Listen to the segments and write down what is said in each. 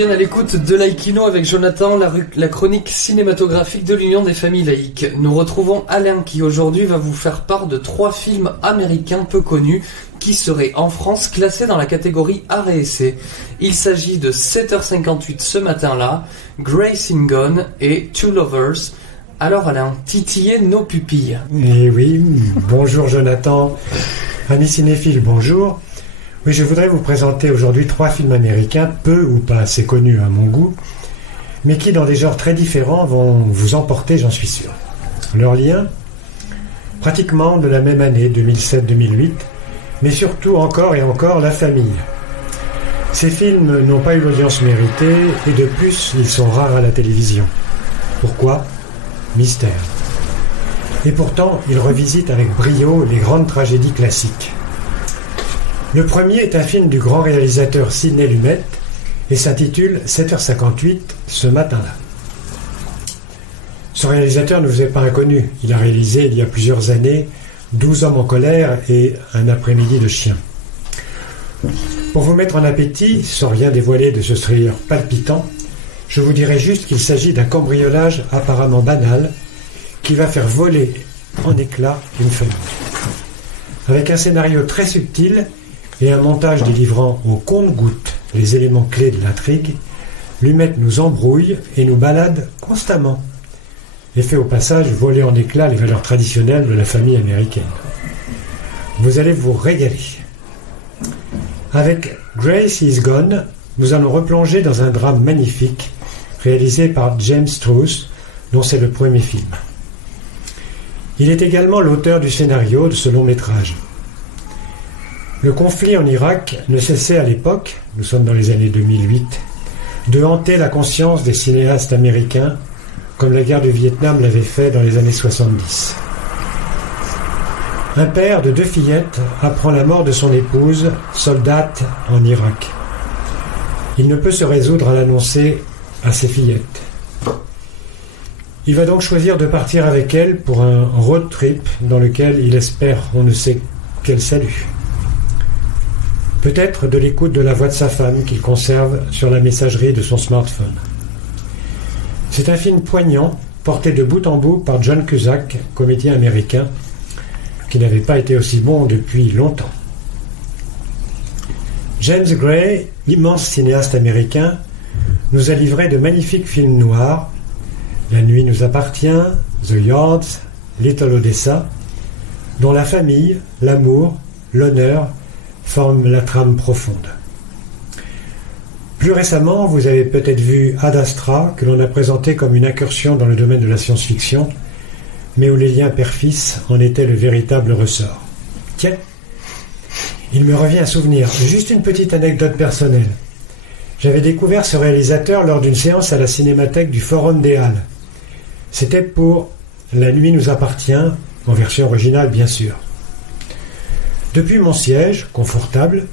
bien à l'écoute de Laïkino avec Jonathan, la chronique cinématographique de l'Union des familles laïques. Nous retrouvons Alain qui aujourd'hui va vous faire part de 3 films américains peu connus qui seraient en France classés dans la catégorie art et essai. Il s'agit de 7h58 ce matin-là, Grace in Gone et Two Lovers. Alors Alain, titillez nos pupilles. Eh oui, bonjour Jonathan, amis cinéphiles, bonjour. Oui, je voudrais vous présenter aujourd'hui 3 films américains, peu ou pas assez connus à mon goût, mais qui dans des genres très différents vont vous emporter, j'en suis sûr. Leur lien, pratiquement de la même année, 2007-2008, mais surtout encore et encore la famille. Ces films n'ont pas eu l'audience méritée et de plus, ils sont rares à la télévision. Pourquoi ? Mystère. Et pourtant, ils revisitent avec brio les grandes tragédies classiques. Le premier est un film du grand réalisateur Sidney Lumet et s'intitule 7h58 ce matin-là. Ce réalisateur ne vous est pas inconnu. Il a réalisé il y a plusieurs années 12 hommes en colère et Un après-midi de chien. Pour vous mettre en appétit, sans rien dévoiler de ce thriller palpitant, je vous dirai juste qu'il s'agit d'un cambriolage apparemment banal qui va faire voler en éclats une famille. Avec un scénario très subtil et un montage délivrant au compte-gouttes les éléments clés de l'intrigue, Lumet nous embrouille et nous balade constamment et fait au passage voler en éclats les valeurs traditionnelles de la famille américaine. Vous allez vous régaler. Avec Grace is Gone, nous allons replonger dans un drame magnifique réalisé par James Struth, dont c'est le premier film. Il est également l'auteur du scénario de ce long métrage. Le conflit en Irak ne cessait à l'époque, nous sommes dans les années 2008, de hanter la conscience des cinéastes américains, comme la guerre du Vietnam l'avait fait dans les années 70. Un père de 2 fillettes apprend la mort de son épouse, soldate en Irak. Il ne peut se résoudre à l'annoncer à ses fillettes. Il va donc choisir de partir avec elles pour un road trip dans lequel il espère on ne sait quel salut. Peut-être de l'écoute de la voix de sa femme qu'il conserve sur la messagerie de son smartphone. C'est un film poignant, porté de bout en bout par John Cusack, comédien américain, qui n'avait pas été aussi bon depuis longtemps. James Gray, immense cinéaste américain, nous a livré de magnifiques films noirs, La nuit nous appartient, The Yards, Little Odessa, dont la famille, l'amour, l'honneur forment la trame profonde. Plus récemment, vous avez peut-être vu Ad Astra, que l'on a présenté comme une incursion dans le domaine de la science-fiction, mais où les liens père-fils en étaient le véritable ressort. Tiens, il me revient un souvenir, juste une petite anecdote personnelle. J'avais découvert ce réalisateur lors d'une séance à la Cinémathèque du Forum des Halles. C'était pour La nuit nous appartient, en version originale bien sûr. Depuis mon siège, confortable,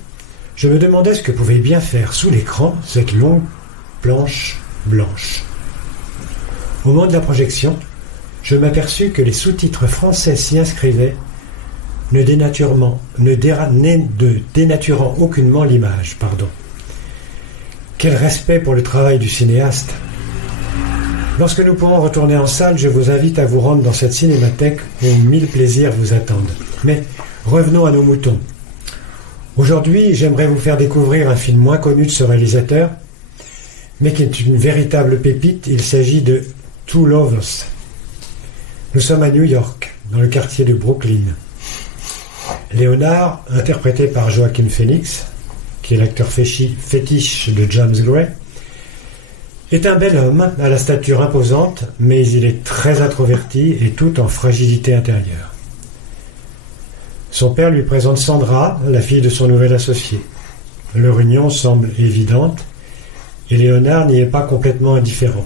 je me demandais ce que pouvait bien faire sous l'écran cette longue planche blanche. Au moment de la projection, je m'aperçus que les sous-titres français s'y inscrivaient, ne dénaturant aucunement l'image. Quel respect pour le travail du cinéaste. Lorsque nous pourrons retourner en salle, je vous invite à vous rendre dans cette cinémathèque où 1000 plaisirs vous attendent. Mais revenons à nos moutons. Aujourd'hui, j'aimerais vous faire découvrir un film moins connu de ce réalisateur, mais qui est une véritable pépite. Il s'agit de Two Lovers. Nous sommes à New York, dans le quartier de Brooklyn. Léonard, interprété par Joaquin Phoenix, qui est l'acteur fétiche de James Gray, est un bel homme à la stature imposante, mais il est très introverti et tout en fragilité intérieure. Son père lui présente Sandra, la fille de son nouvel associé. Leur union semble évidente et Léonard n'y est pas complètement indifférent.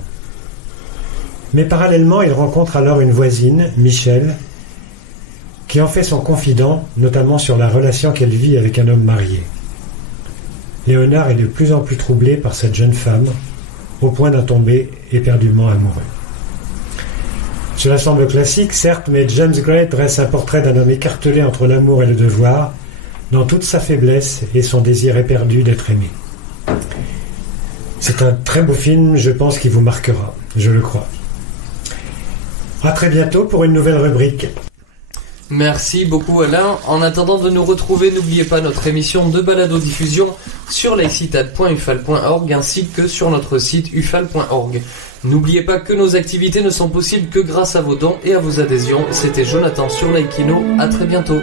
Mais parallèlement, il rencontre alors une voisine, Michelle, qui en fait son confident, notamment sur la relation qu'elle vit avec un homme marié. Léonard est de plus en plus troublé par cette jeune femme, au point d'en tomber éperdument amoureux. Cela semble classique, certes, mais James Gray dresse un portrait d'un homme écartelé entre l'amour et le devoir, dans toute sa faiblesse et son désir éperdu d'être aimé. C'est un très beau film, je pense qu'il vous marquera, je le crois. À très bientôt pour une nouvelle rubrique. Merci beaucoup Alain. En attendant de nous retrouver, n'oubliez pas notre émission de balado-diffusion sur laïcitat.ufal.org ainsi que sur notre site ufal.org. N'oubliez pas que nos activités ne sont possibles que grâce à vos dons et à vos adhésions. C'était Jonathan sur Laikino. À très bientôt.